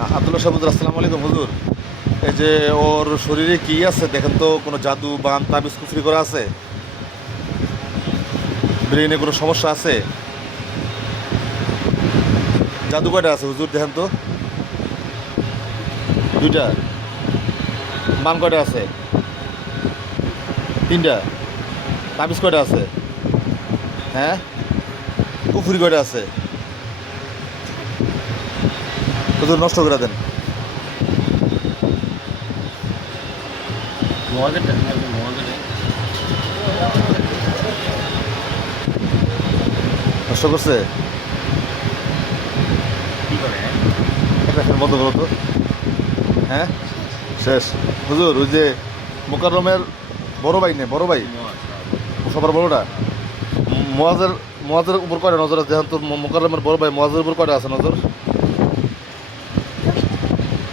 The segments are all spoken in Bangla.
আব্দুল্লাহ সাহুদুর আসসালামু আলাইকুম হুজুর। এই যে ওর শরীরে কি আছে? দেখেন তো, কোনো জাদু, বান, তাবিজ, কুফরি করা আছে? ব্রেনে কোনো সমস্যা আছে? জাদু কয়টা আছে হুজুর, দেখেন তো? দুইটা। বান কয়টা আছে? তিনটা। তাবিজ কয়টা আছে? হ্যাঁ? কুফুরি কয়টা আছে? হুজুর নষ্ট করে দেন নষ্ট করছে কি করে তো হ্যাঁ শেষ হুজুর ওই যে মোকাররমের বড় ভাই নেই বড় ভাই সবার বড়টা মোয়াজের মোয়াজের উপর কয়টা নজর আছে যেহেতু মোকাররমের বড় ভাই মোয়াজের উপর কয়টা আছে নজর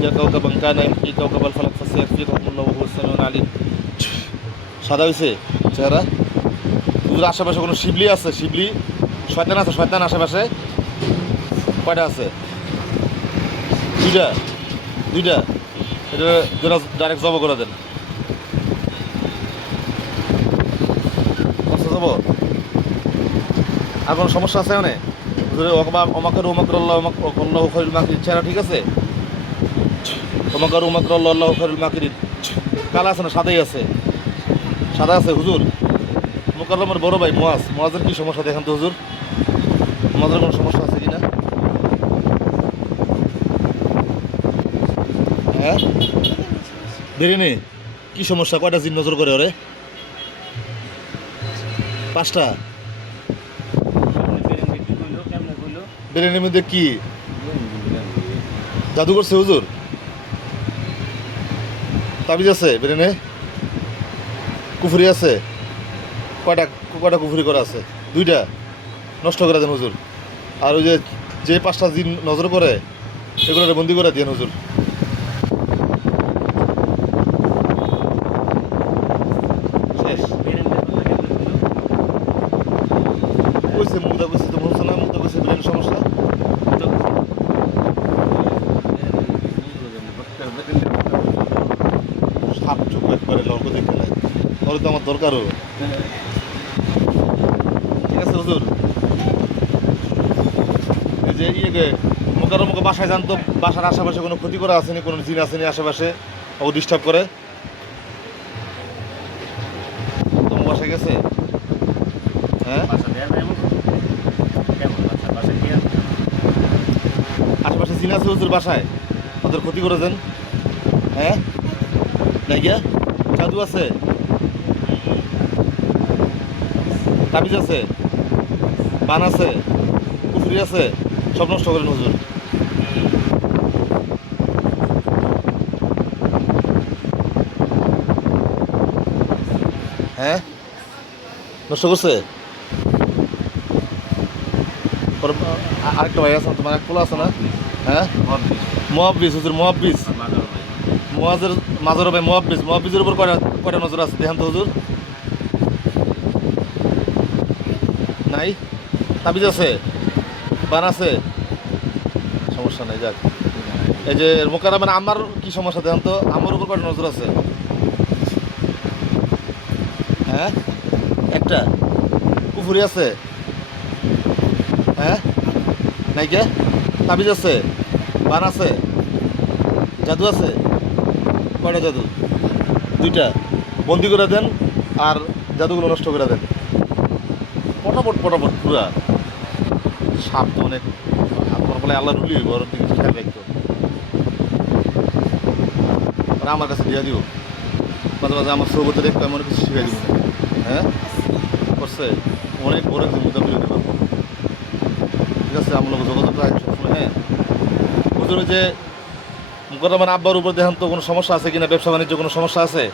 ইয়া কাওকাবান কানা ইয়াহকি কাওকাবাল ফালাক ফাসায়াকফিকাহুমুল্লাহু ওয়া হুয়াস সামিউল আলিম সাদা হয়েছে? চেহারা? হুজুর আশেপাশে কোনো শিবলি আছে? শিবলি? শয়তান আছে, শয়তান আশেপাশে? কয়টা আছে? দুইটা। দুইটা। এটা যেটা ডাইরেক্ট জব করে দেন। যাব আর কোনো সমস্যা আছে মানে অমাকার উমাকর আল্লাহ আল্লাহ খরিল মাকির চেহারা ঠিক আছে? অমাকার উমাকর আল্লাহ খরিল মাকির কালা আছে না? সাদাই আছে। সাদা আছে হুজুর? মোকাররমের বড় ভাই মোয়াজ। মোয়াজের কি সমস্যা দেখেন তো হুজুর? মোয়াজের কোনো সমস্যা আছে কিনা? হ্যাঁ? বেরেনে কি সমস্যা? কয়টা জিন নজর করে ওরে? পাঁচটা? বেরেনের মধ্যে কি? জাদু করছে হুজুর? তাবিজ আছে বেরেনে কুফুরি আছে? কয়টা কয়টা কুফুরি করা আছে? দুইটা। নষ্ট করে দেন হুজুর। আর ওই যে যে পাঁচটা দিন নজর করে সেগুলো বন্দি করে দিয়েন হুজুর। শেষ। কইছে, মুদা কইছে তো বলছো না, মুদা সমস্যা সাপ চুপ একবারে লর্ক দেখতে নাই তাহলে তো আমার দরকারও ঠিক আছে, হুজুর? এই যে ইয়ে মোকার মুখে বাসায় জানতো বাসার আশেপাশে কোনো ক্ষতি করা আসেনি কোনো জিন আসেনি আশেপাশে? ও ডিস্টার্ব করে? তোমার বাসায় গেছে? হ্যাঁ? আশেপাশে জিন আছে হুজুর বাসায়? ওদের ক্ষতি করেছেন? হ্যাঁ? নাই গিয়া জাদু আছে? তাবিজ আছে বান আছে পুকুরি আছে সব নষ্ট করেন হুজুর। হ্যাঁ? নষ্ট করছে? আরেকটা ভাই আছে তোমার এক পোলা আছে না? হ্যাঁ? মহাব্বিস হুজুর মহাব্বিস। মোয়াজের মাজর ভাই মোয়াব্বিস মোয়াব্বিসের উপর কয়টা কয়টা নজর আছে? দেখেন তো হুজুর। নাই। তাবিজ আছে, বান আছে। সমস্যা নাই, যাক। এই যে মোকারা মানে আমার কি সমস্যা দেখেন তো, আমার উপর কয়টা নজর আছে? হ্যাঁ? একটা। পুকুরি আছে। হ্যাঁ? নাই কে তাবিজ আছে। বান আছে। জাদু আছে। কয়টা জাদু? দুইটা। বন্দি করে দেন আর জাদুগুলো নষ্ট করে দেন। পটাপট পটাপট, পুরা। সাপ তো অনেক আপনার বলে আল্লাহ রুলি ঘরের দিকে খেয়াল রাখতো ওরা আমার কাছে দিয়ে দিব মাঝে মাঝে আমার সৌবতে দেখতে এমন কিছু শিখাই দিব হ্যাঁ? করছে? অনেক বড় একজন মুদাবিল হতে পারব ঠিক আছে, আমার লোক যোগাযোগ রাখি হ্যাঁ? ওই যে আপনার মানে আব্বার উপর দেখেন তো কোনো সমস্যা আছে কিনা, ব্যবসা বাণিজ্য কোনো সমস্যা আছে?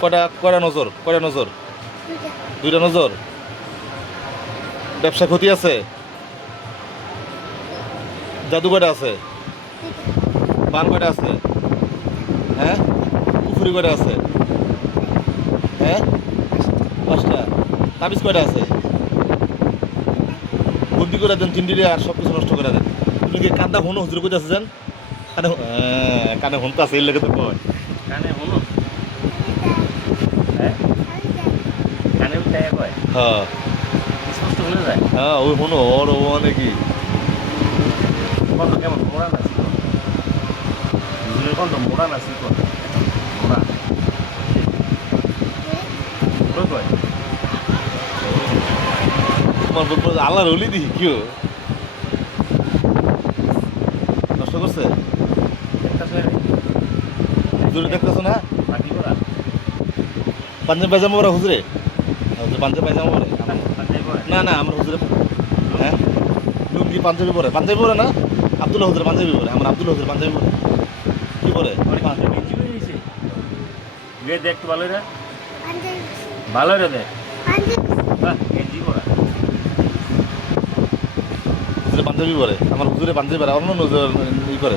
কয়টা কয়টা নজর কয়টা নজর? দুইটা নজর। ব্যবসা ক্ষতি আছে? জাদু কয়টা আছে? বান কয়টা আছে? হ্যাঁ? পুকুরি কয়টা আছে? হ্যাঁ? পাঁচটা। তাবিজ কয়টা আছে? বুদ্ধি করে দেন চিন্ডি আর সব কিছু নষ্ট করে দেন। তুমি কি কান্দা হনো? হুজুর কইতে আছে যেন কানে হ্যাঁ, কানে হনতে আছে এই লেগে তো কয়। কানে শুনো হ্যাঁ কানে উঠাই কয় হ্যাঁ। স্পষ্ট শুনে যায়? হ্যাঁ ওই হনো ওর ও মানে কি? কণ্ঠ কেমন? মোড়া না শিকন হুজুরের কণ্ঠ মোড়া না শিকন মোড়া। মোড়া কয়? তোমার বলব আল্লাহ রলি দিহি কিও নষ্ট করছে? হুজুরে দেখতেছো না? পাঞ্জাব পরে হুজুরে হুজুরে? পাঞ্জাব পায়জামা পরে? না না আমার হুজুরে হ্যাঁ? লুঙ্গি পাঞ্জাবি পরে। পাঞ্জাবি পরে না? আব্দুল্লাহ হুজুরে পাঞ্জাবি পরে। আমার আব্দুল্লাহ হুজুরে পাঞ্জাবি পরে। কি পরে? পরে কিন্তু গেঞ্জি পরে দিয়েছে গে দেখ তো ভালো রে। ভালো রে দেখ। পাঞ্জাবি পরে। আমার হুজুরে পাঞ্জাবি পরে। অন্য হুজুরে ই করে।